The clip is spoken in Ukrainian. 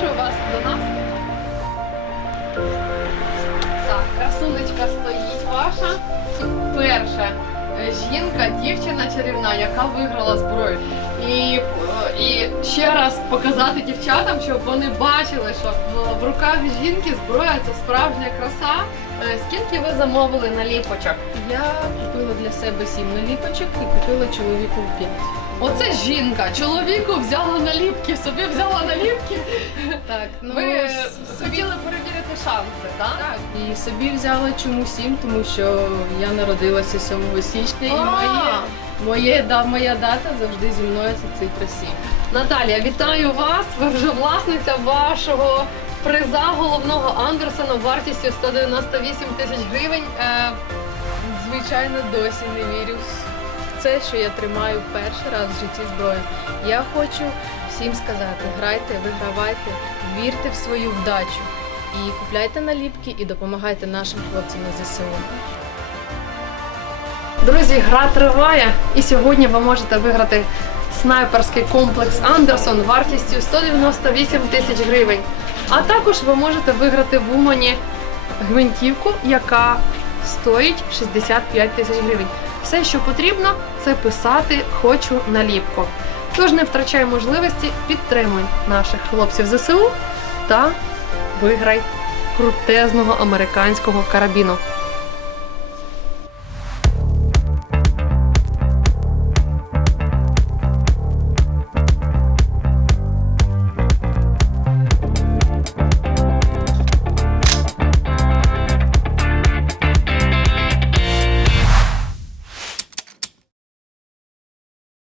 Запрошую вас до нас. Так, красунечка стоїть ваша. Перша жінка, дівчина чарівна, яка виграла зброю. І, і ще раз показати дівчатам, щоб вони бачили, що в, в руках жінки зброя це справжня краса. Е, Скільки ви замовили наліпочок? Я купила для себе сім наліпочок і купила чоловіку п'ять. Оце жінка. Чоловіку взяла наліпки, собі взяла наліпки. Так, ну Ви хотіли перевірити шанси, так? так, і собі взяла чому сім, тому що я народилася 7 січня і моє, моє, да, моя дата завжди зі мною це цифра 7. Наталія, вітаю вас! Ви вже власниця вашого приза головного Андерсона вартістю 198 тисяч гривень. Е, Звичайно, досі не вірю це, що я тримаю перший раз в житті зброю. Я хочу всім сказати: грайте, вигравайте, вірте в свою вдачу і купляйте наліпки і допомагайте нашим хлопцям на ЗСУ. Друзі, гра триває, і сьогодні ви можете виграти снайперський комплекс Андерсон вартістю 198 тисяч гривень. А також ви можете виграти в Умані гвинтівку, яка стоїть 65 тисяч гривень. Все, що потрібно, це писати Хочу наліпко. Тож не втрачай можливості, підтримуй наших хлопців ЗСУ та виграй крутезного американського карабіну.